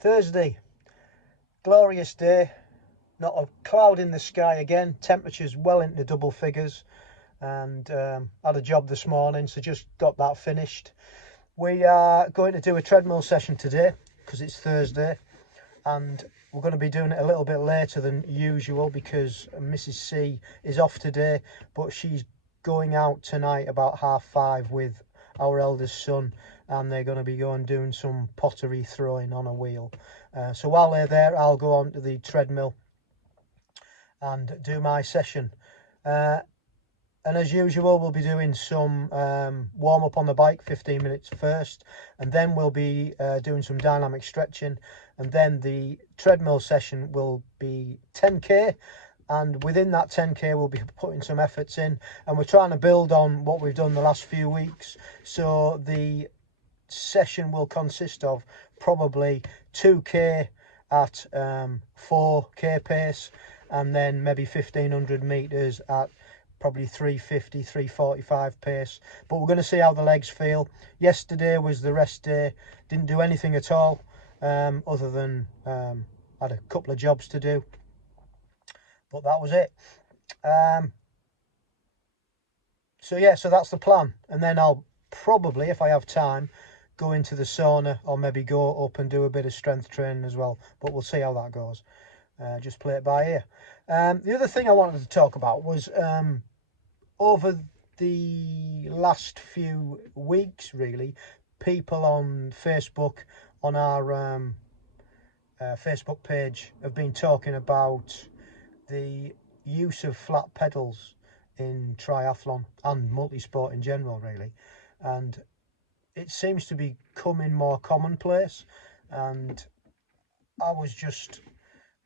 Thursday, glorious day, not a cloud in the sky again, temperatures well into double figures, and had a job this morning, so just got that finished. We are going to do a treadmill session today because it's Thursday, and we're going to be doing it a little bit later than usual because Mrs. C is off today, but she's going out tonight about 5:30 with our eldest son, and they're going to be doing some pottery throwing on a wheel. So while they're there, I'll go on to the treadmill and do my session. And as usual, we'll be doing some warm up on the bike, 15 minutes first, and then we'll be doing some dynamic stretching, and then the treadmill session will be 10k, and within that 10k we'll be putting some efforts in, and we're trying to build on what we've done the last few weeks. So the session will consist of probably 2k at 4k pace, and then maybe 1500 meters at probably 350, 345 pace. But we're going to see how the legs feel. Yesterday was the rest day, didn't do anything at all, other than had a couple of jobs to do, but that was it. So that's the plan, and then I'll probably, if I have time, go into the sauna, or maybe go up and do a bit of strength training as well, but we'll see how that goes. Just play it by ear. The other thing I wanted to talk about was over the last few weeks, really, people on Facebook, on our Facebook page, have been talking about the use of flat pedals in triathlon and multisport in general, really, and it seems to be becoming more commonplace, and I was just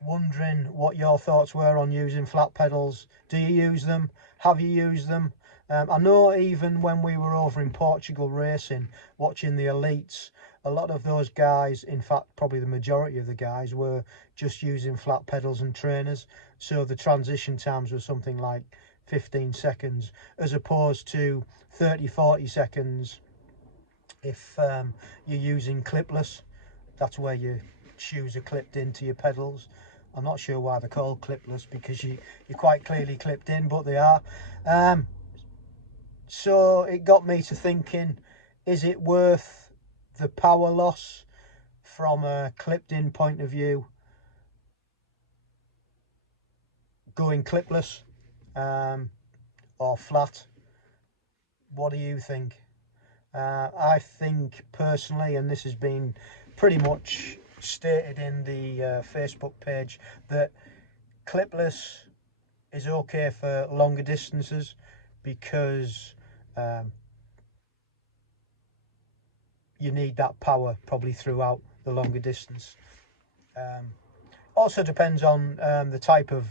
wondering what your thoughts were on using flat pedals. Do you use them? Have you used them? I know even when we were over in Portugal racing, watching the elites, a lot of those guys, in fact probably the majority of the guys, were just using flat pedals and trainers, so the transition times were something like 15 seconds as opposed to 30-40 seconds if you're using clipless. That's where your shoes are clipped into your pedals. I'm not sure why they're called clipless, because you're quite clearly clipped in, but they are. So it got me to thinking, is it worth the power loss from a clipped in point of view going clipless or flat? What do you think? I think personally, and this has been pretty much stated in the Facebook page, that clipless is okay for longer distances because you need that power probably throughout the longer distance. Also depends on the type of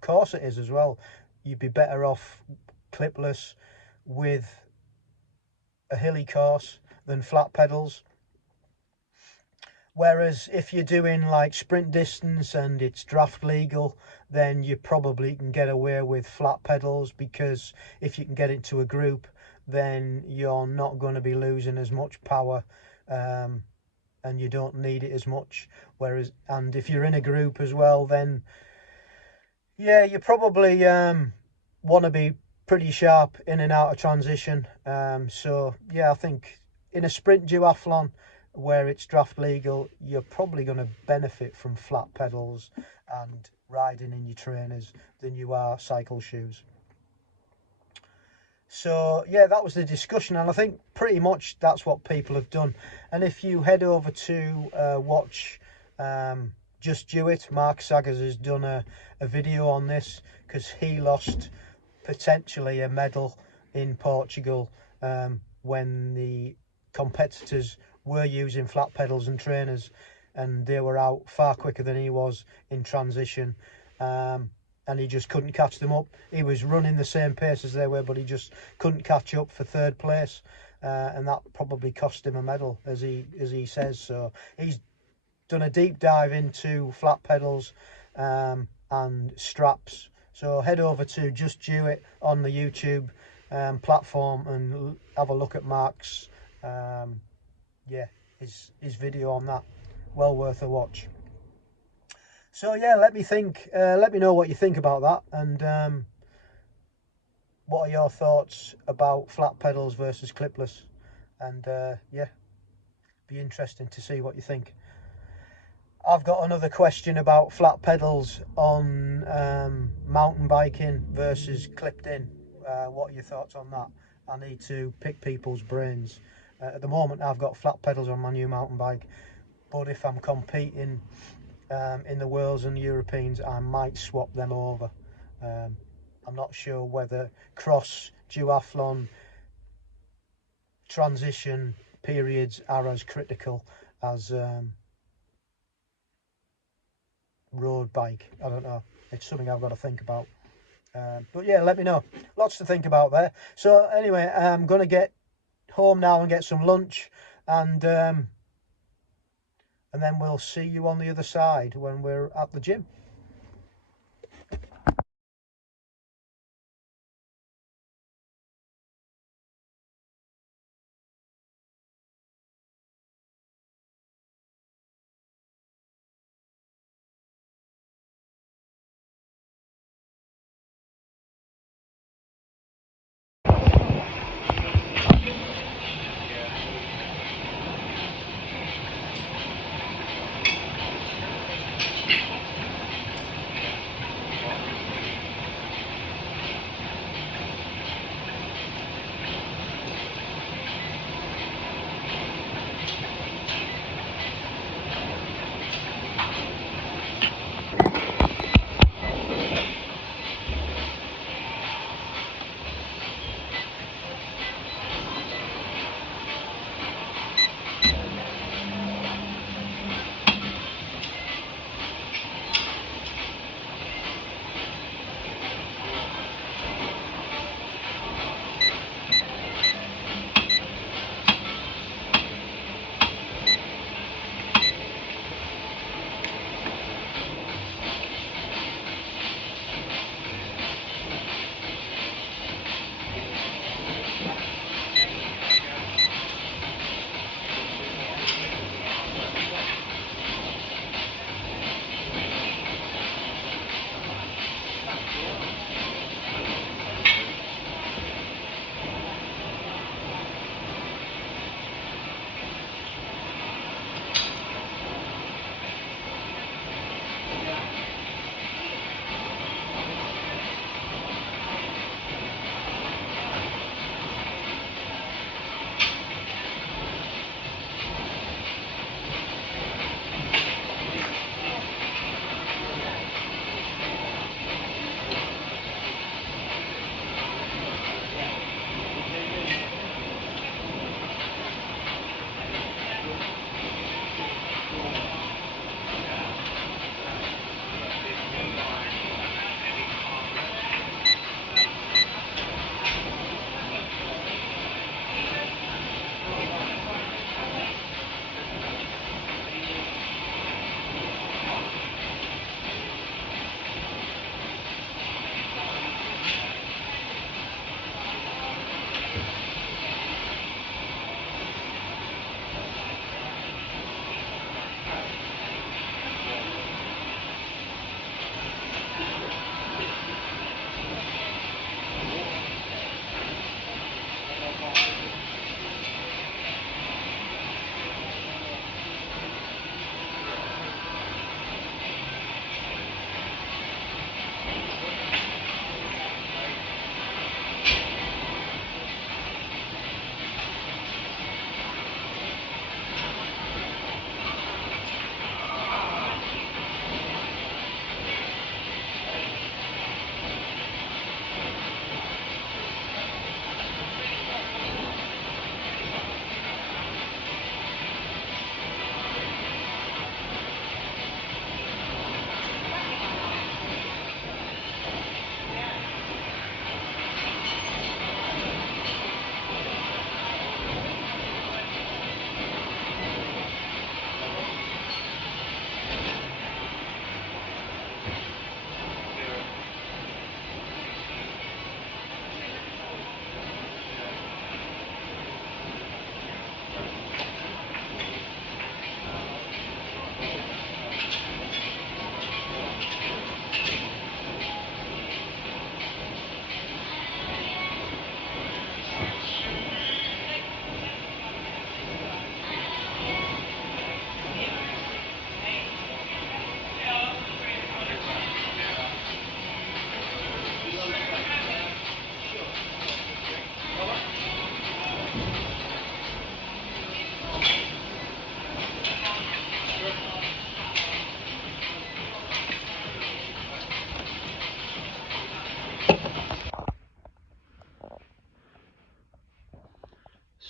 course it is as well. You'd be better off clipless with a hilly course than flat pedals. Whereas if you're doing like sprint distance and it's draft legal, then you probably can get away with flat pedals, because if you can get into a group, then you're not going to be losing as much power, and you don't need it as much. Whereas, and if you're in a group as well, then yeah, you probably want to be pretty sharp in and out of transition. So yeah, I think in a sprint duathlon where it's draft legal, you're probably going to benefit from flat pedals and riding in your trainers than you are cycle shoes. So yeah, that was the discussion, and I think pretty much that's what people have done. And if you head over to watch Just Do It, Mark Saggers has done a video on this, because he lost potentially a medal in Portugal when the competitors were using flat pedals and trainers, and they were out far quicker than he was in transition, and he just couldn't catch them up. He was running the same pace as they were, but he just couldn't catch up for third place, and that probably cost him a medal, as he says. So he's done a deep dive into flat pedals and straps. So head over to Just Do It on the YouTube platform and have a look at Mark's his video on that. well worth a watch. So yeah, let me know what you think about that, and what are your thoughts about flat pedals versus clipless, and yeah, be interesting to see what you think. I've got another question about flat pedals on mountain biking versus clipped in. What are your thoughts on that? I need to pick people's brains. At the moment, I've got flat pedals on my new mountain bike, but if I'm competing in the Worlds and Europeans, I might swap them over. I'm not sure whether cross, duathlon, transition periods are as critical as road bike. I don't know. It's something I've got to think about. But yeah, let me know. Lots to think about there. So anyway, I'm going to get home now and get some lunch, and then we'll see you on the other side when we're at the gym.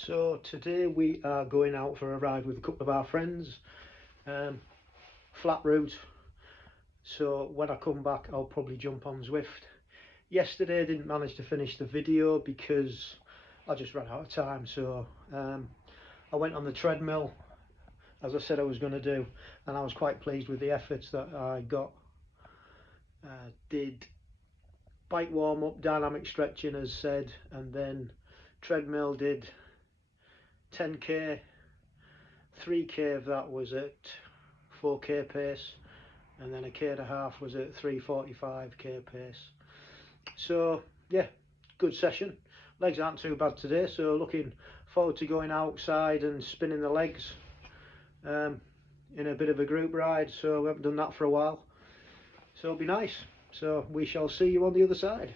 So today we are going out for a ride with a couple of our friends, flat route, so when I come back I'll probably jump on Zwift. Yesterday I didn't manage to finish the video because I just ran out of time, so I went on the treadmill as I said I was going to do, and I was quite pleased with the efforts that I got. Did bike warm up, dynamic stretching as said, and then treadmill, did 10k, 3k of that was at 4k pace, and then a k and a half was at 3:45k pace. So yeah, good session. Legs aren't too bad today, so looking forward to going outside and spinning the legs in a bit of a group ride. So we haven't done that for a while, so it'll be nice. So we shall see you on the other side.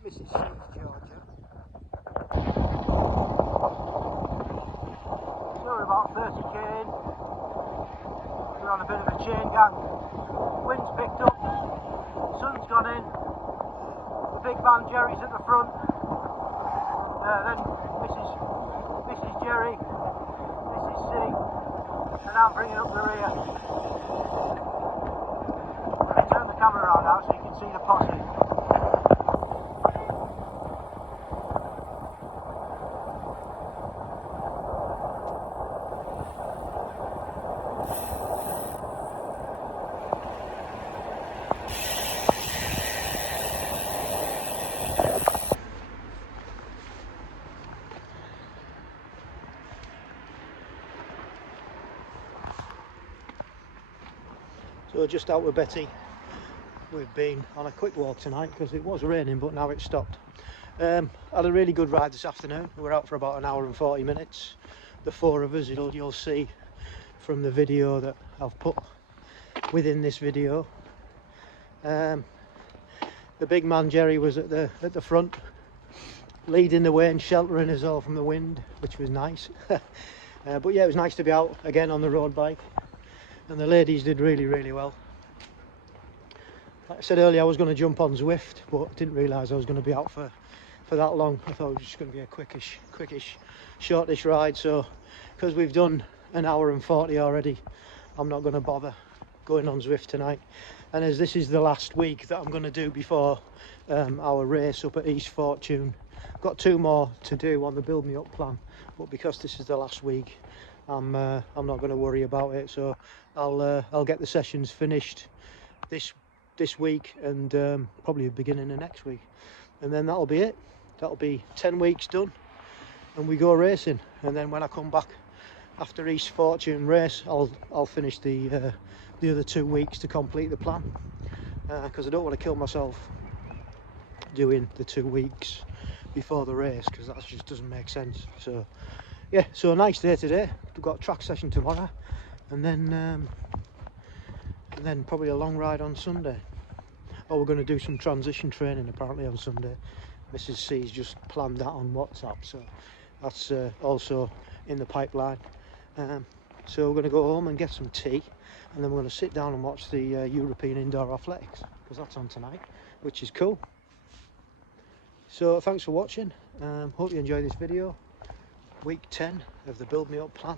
Mrs. C, Georgia. So we're about 30k in. We're on a bit of a chain gang. Wind's picked up, sun's gone in, the big man Jerry's at the front, then Mrs. Jerry, Mrs. C, and I'm bringing up the rear. Let me turn the camera around now so you can see the posse. So just out with Betty, we've been on a quick walk tonight because it was raining, but now it's stopped. Had a really good ride this afternoon. We were out for about an hour and 40 minutes. The four of us, you'll see from the video that I've put within this video. The big man Jerry was at the front, leading the way and sheltering us all from the wind, which was nice. But yeah, it was nice to be out again on the road bike. And the ladies did really well. Like I said earlier, I was going to jump on Zwift, but didn't realise I was going to be out for that long. I thought it was just going to be a quickish, shortish ride. So, because we've done an hour and 40 already, I'm not going to bother going on Zwift tonight. And as this is the last week that I'm going to do before our race up at East Fortune, I've got 2 more to do on the Build Me Up plan. But because this is the last week, I'm not going to worry about it. So I'll get the sessions finished this week and probably the beginning of next week, and then that'll be it. That'll be 10 weeks done, and we go racing. And then when I come back after East Fortune race, I'll finish the other 2 weeks to complete the plan, because I don't want to kill myself doing the 2 weeks before the race, because that just doesn't make sense. So yeah, so a nice day today. We've got a track session tomorrow, and then probably a long ride on Sunday. Oh, we're going to do some transition training apparently on Sunday. Mrs. C's just planned that on WhatsApp, so that's also in the pipeline. So we're going to go home and get some tea, and then we're going to sit down and watch the European Indoor Athletics, because that's on tonight, which is cool. So thanks for watching. Hope you enjoyed this video. Week 10 of the Build Me Up plan.